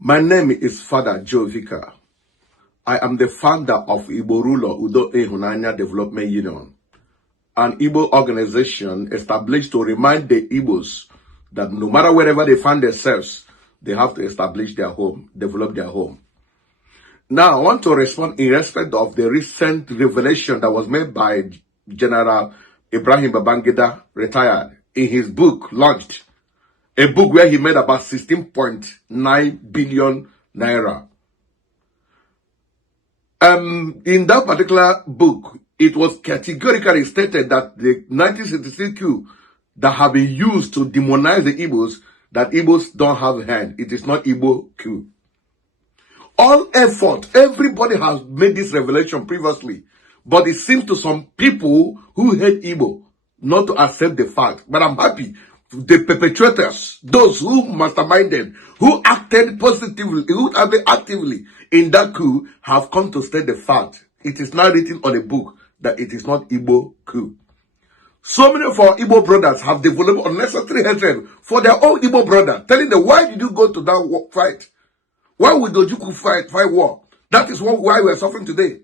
My name is Father Joe Vicar. I am the founder of Igbo Ruler Udo Ehunanya Development Union, an Igbo organization established to remind the Igbos that no matter wherever they find themselves, they have to establish their home, develop their home. Now, I want to respond in respect of the recent revelation that was made by General Ibrahim Babangida, retired, in his book launched. A book where he made about 16.9 billion naira. In that particular book, it was categorically stated that the 1966 coup that have been used to demonize the Igbos, that Igbos don't have hand. It is not Igbo coup. All effort, everybody has made this revelation previously, but it seems to some people who hate Igbo not to accept the fact. But I'm happy. The perpetrators, those who masterminded, who acted positively, who acted actively in that coup, have come to state the fact. It is now written on a book that it is not Igbo coup. So many of our Igbo brothers have developed unnecessary hatred for their own Igbo brother, telling them, why did you go to that fight? Why would Ojuku fight war? That is why we are suffering today.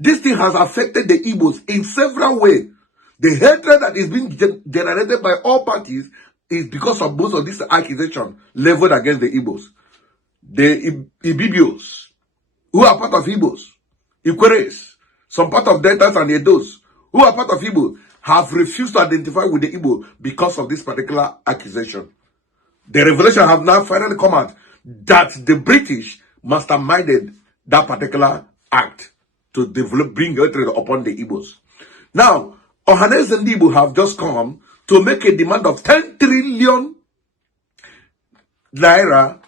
This thing has affected the Igbos in several ways. The hatred that is being generated by all parties is because of most of this accusation leveled against the Igbos. The Ibibios, who are part of Igbos, Ikweres, some part of Deltas and Edos, who are part of Igbo, have refused to identify with the Igbo because of this particular accusation. The revelation have now finally come out that the British masterminded that particular act to bring hatred upon the Igbos. Now, Ohanes and Ndi Igbo have just come to make a demand of 10 trillion naira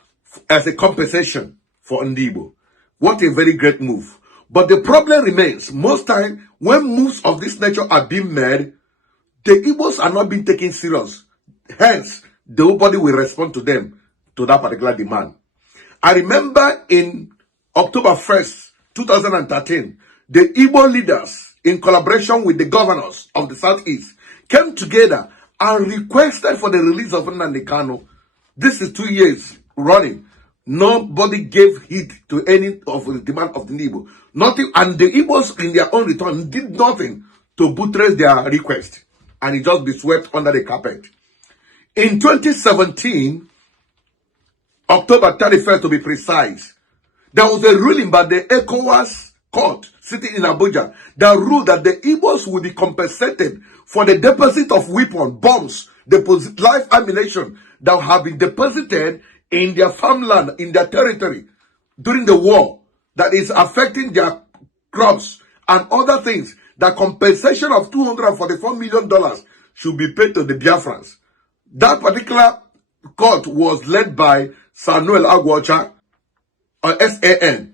as a compensation for Ndi Igbo. What a very great move. But the problem remains, most time when moves of this nature are being made, the Igbos are not being taken serious. Hence, nobody will respond to them, to that particular demand. I remember in October 1st, 2013, the Igbo leaders, in collaboration with the governors of the Southeast, came together and requested for the release of Ndi Igbo. This is 2 years running. Nobody gave heed to any of the demand of the Ndi Igbo. Nothing, and the Igbos in their own return did nothing to buttress their request, and it just be swept under the carpet. In 2017, October 31st to be precise, there was a ruling by the ECOWAS court sitting in Abuja that ruled that the Igbos will be compensated for the deposit of weapons, bombs, live ammunition that have been deposited in their farmland, in their territory during the war that is affecting their crops and other things. The compensation of $244 million should be paid to the Biafrans. That particular court was led by Samuel Agwacha, or SAN.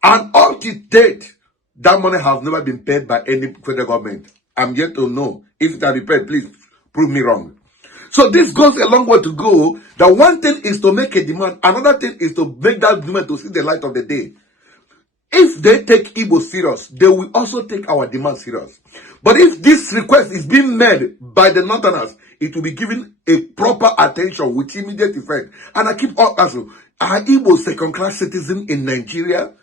And up to date, that money has never been paid by any federal government. I'm yet to know if it has been paid. Please prove me wrong. So this goes a long way to go. That one thing is to make a demand. Another thing is to make that demand to see the light of the day. If they take Igbo serious, they will also take our demand serious. But if this request is being made by the Northerners, it will be given a proper attention with immediate effect. And I keep asking, are Igbo second-class citizens in Nigeria?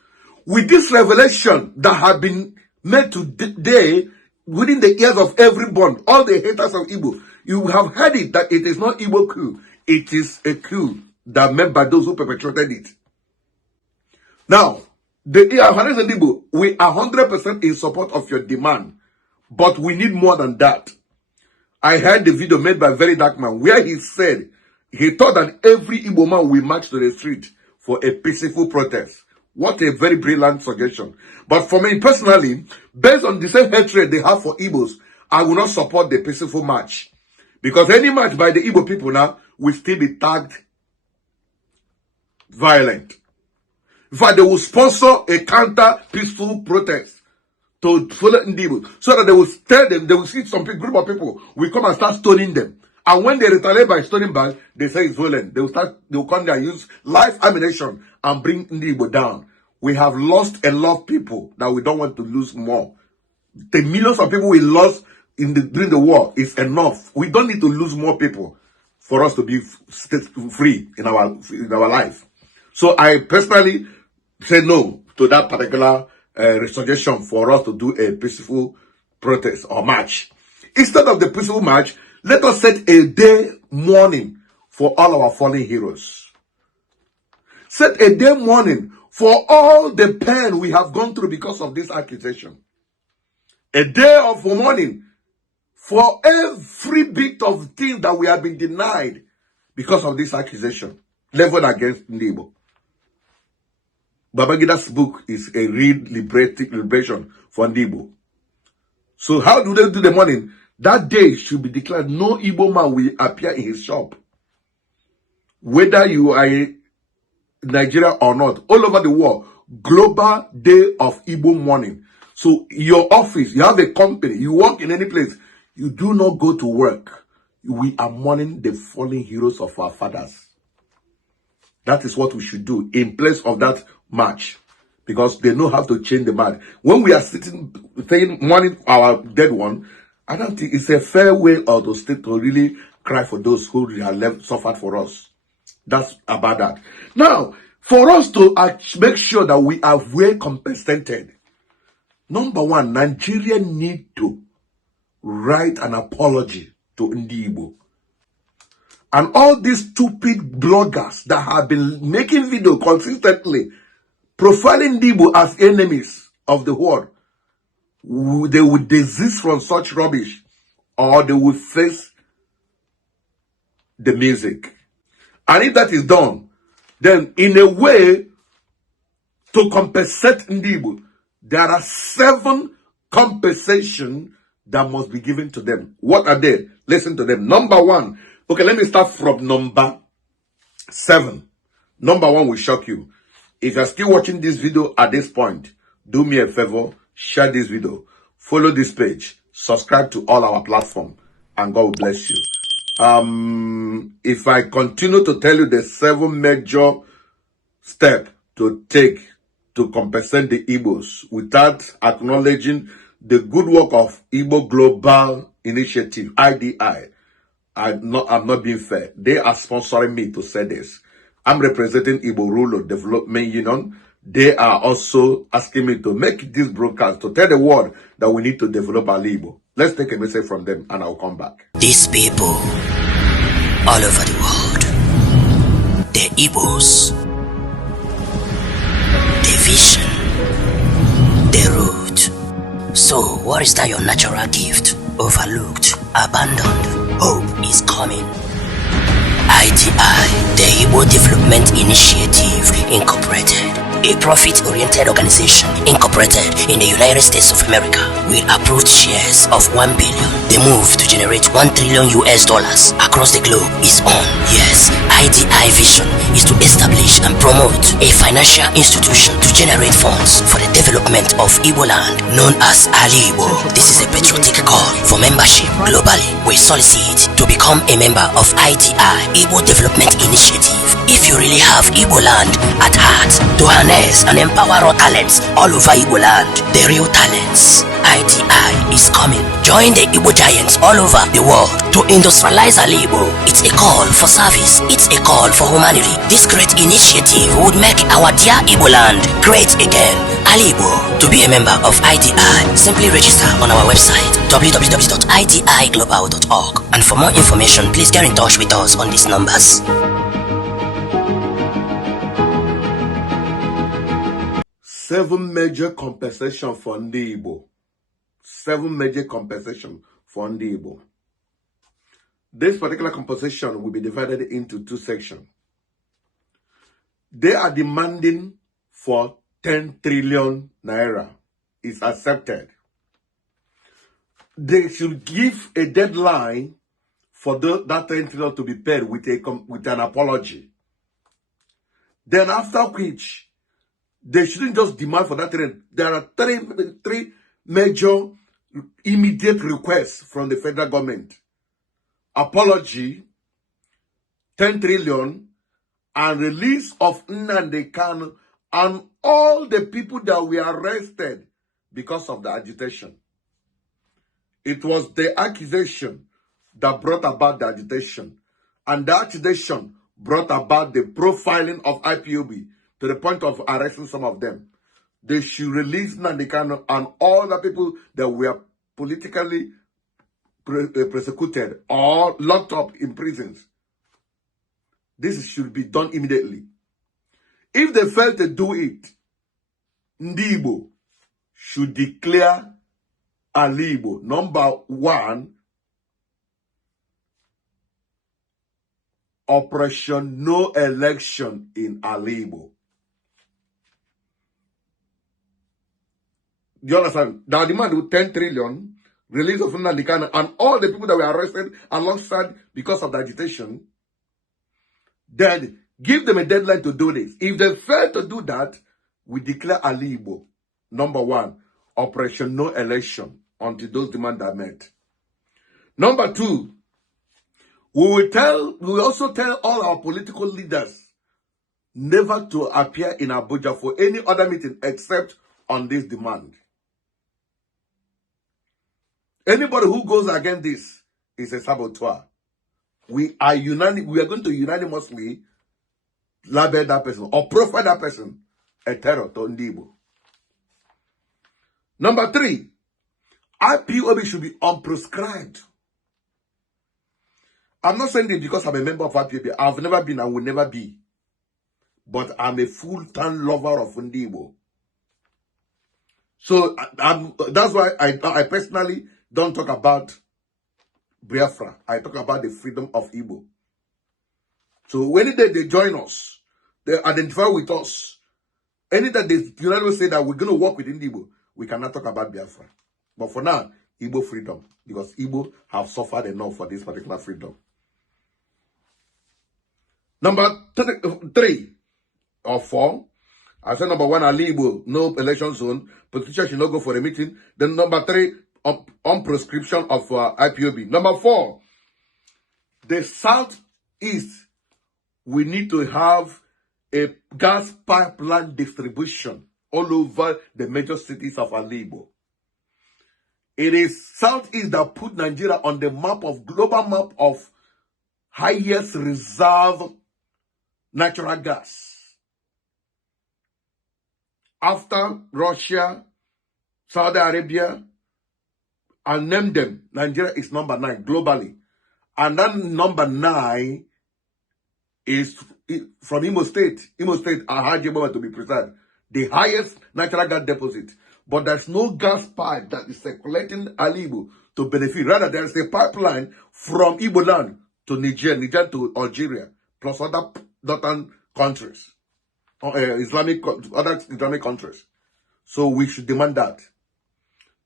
With this revelation that have been made today within the ears of everyone, all the haters of Igbo, you have heard it that it is not Igbo coup. It is a coup that made by those who perpetrated it. Now, the Ohanes and Igbo, we are 100% in support of your demand, but we need more than that. I heard the video made by Very Dark Man where he said he thought that every Igbo man will march to the street for a peaceful protest. What a very brilliant suggestion. But for me personally, based on the same hatred they have for Igbos, I will not support the peaceful march. Because any march by the Igbo people now will still be tagged violent. In fact, they will sponsor a counter-peaceful protest to follow Ndi Igbo, so that they will tell them, they will see some group of people will come and start stoning them. And when they retaliate by stoning back, they say it's violent. They will come there and use live ammunition and bring Ndi Igbo down. We have lost a lot of people that we don't want to lose more. The millions of people we lost during the war is enough. We don't need to lose more people for us to be free in our life. So I personally say no to that particular suggestion for us to do a peaceful protest or march. Instead of the peaceful march, let us set a day mourning for all our fallen heroes. Set a day mourning for all the pain we have gone through because of this accusation. A day of mourning for every bit of thing that we have been denied because of this accusation leveled against Ndi Igbo. Babagida's book is a real liberation for Ndi Igbo. So how do they do the mourning? That day should be declared no Igbo man will appear in his shop. Whether you are in Nigeria or not, all over the world, global day of Igbo mourning. So your office, you have a company, you work in any place, you do not go to work. We are mourning the fallen heroes of our fathers. That is what we should do in place of that march. Because they know how to change the march. When we are sitting, saying, mourning our dead one, I don't think it's a fair way or to stay to really cry for those who have left, suffered for us. That's about that. Now, for us to make sure that we are well compensated, number one, Nigeria need to write an apology to Ndi Igbo. And all these stupid bloggers that have been making video consistently profiling Ndi Igbo as enemies of the world, they would desist from such rubbish or they will face the music. And if that is done, then in a way to compensate Ndi Igbo, there are 7 compensations that must be given to them. What are they? Listen to them. Number 1. Okay, let me start from number 7. Number 1 will shock you. If you're still watching this video at this point, do me a favor, share this video, follow this page, subscribe to all our platforms, and God will bless you. If I continue to tell you the 7 major steps to take to compensate the Igbos without acknowledging the good work of Igbo Global Initiative, IDI, I'm not being fair. They are sponsoring me to say this. I'm representing Igbo Rural Development Union. They are also asking me to make this broadcast to tell the world that we need to develop our Igbo. Let's take a message from them and I'll come back. These people all over the world, the Igbos, the vision, the root. So what is that your natural gift? Overlooked, abandoned. Hope is coming. IDI, the Igbo Development Initiative, Incorporated, a profit-oriented organization incorporated in the United States of America with approved shares of 1 billion. The move to generate $1 trillion across the globe is on. Yes, IDI vision is to establish and promote a financial institution to generate funds for the development of Igbo land known as Ali Igbo. This is a patriotic call for membership globally. We solicit to become a member of IDI, Igbo Development Initiative. If you really have Igbo land at heart to harness and empower our talents all over Igbo land, the real talents, IDI is coming. Join the Igbo giants all over the world to industrialize Ali Igbo. It's a call for service. It's a call for humanity. This great initiative would make our dear Igbo land great again. Ali Igbo. To be a member of IDI, simply register on our website www.idiglobal.org. And for more information, please get in touch with us on these numbers. Seven major compensation for Ndi Igbo. 7 major compensation for Ndi Igbo. This particular compensation will be divided into 2 sections. They are demanding for 10 trillion naira. Is accepted. They should give a deadline for that 10 trillion to be paid with an apology. Then after which, they shouldn't just demand for that trillion. There are three major immediate requests from the federal government. Apology, 10 trillion, and release of Nnamdi Kanu and all the people that were arrested because of the agitation. It was the accusation that brought about the agitation. And the agitation brought about the profiling of IPOB to the point of arresting some of them. They should release Nnamdi Kanu and all the people that were politically persecuted or locked up in prisons. This should be done immediately. If they fail to do it, Ndi Igbo should declare Ala Igbo, number one, Operation No Election in Ala Igbo. Do you understand? Now demand with 10 trillion, release of Nnamdi Kanu and all the people that were arrested alongside because of the agitation, then give them a deadline to do this. If they fail to do that, we declare Ala Igbo, number one, Operation No Election until those demands are met. Number two, we will also tell all our political leaders never to appear in Abuja for any other meeting except on this demand. Anybody who goes against this is a saboteur. We are going to unanimously label that person or profile that person a terror to Ndi Igbo. Number three, IPOB should be unprescribed. I'm not saying this because I'm a member of IPOB. I've never been and will never be. But I'm a full-time lover of Ndi Igbo. So that's why I personally don't talk about Biafra. I talk about the freedom of Igbo. So any day they join us, they identify with us. Any day they unanimously say that we're going to work with Ndi Igbo, we cannot talk about Biafra. But for now, Igbo freedom. Because Igbo have suffered enough for this particular freedom. Number three or four, I said number one, Ala Igbo, no election zone. Politicians should not go for a meeting. Then number three, on prescription of IPOB. Number four, the Southeast, we need to have a gas pipeline distribution all over the major cities of Ala Igbo. It is Southeast that put Nigeria on the global map of highest reserve natural gas. After Russia, Saudi Arabia, and name them, Nigeria is number 9 globally. And then number 9 is from Imo State. Imo State, Ahajibaba to be precise. The highest natural gas deposit. But there's no gas pipe that is circulating Ala Igbo to benefit. Rather, there is a pipeline from Igbo land to Niger to Algeria, plus other northern countries, other Islamic countries. So we should demand that.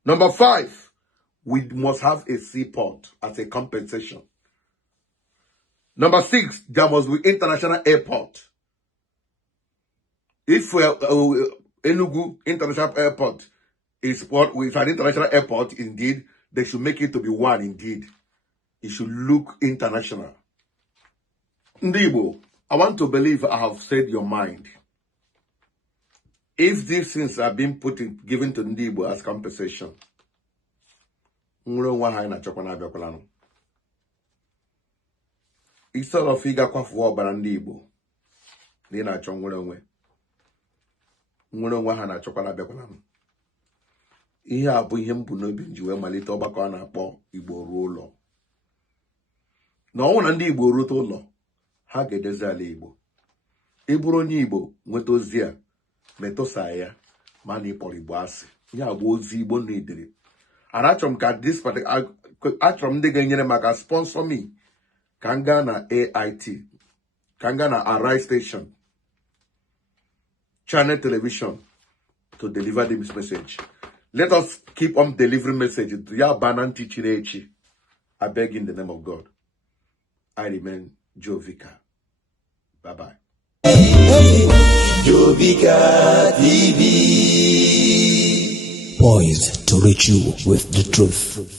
Number 5, we must have a seaport as a compensation. Number 6, there must be international airport. If Enugu International Airport is with an international airport, indeed, they should make it to be one, indeed. It should look international. Ndi Igbo, I want to believe I have said your mind. If these things are being given to Ndi Igbo as compensation, instead of ịgakwa fụọ ọbara Ndị Igbo na ị na-achọ nwere onwe ha na-achọkwala abịakwala m. Ihe a bụ ihe m bụ n'obi nji wee malite ọgbakọ a na-akpọ Igbo ruo ụlọ. Na ọnwụ na Ndị Igbo rute ụlọ, ha ga-edozi ala Igbo. Ị bụrụ onye Igbo nweta ozi a, metụsa ya ma na ịkpọrọ Igbo asị. Ihe a bụ ozi Igbo na-edere. And achọrọ m ka achọrọ m ndị ga-enyere m aka sponsor me ka m gaa na AIT, ka m gaa na Arise Station, Channel Television to deliver this message. Let us keep on delivering messages to ya Bananti Chirechi. I beg in the name of God. I remain Joe Vicar. Bye-bye. Joe Vicar TV. Poised to reach you with the truth.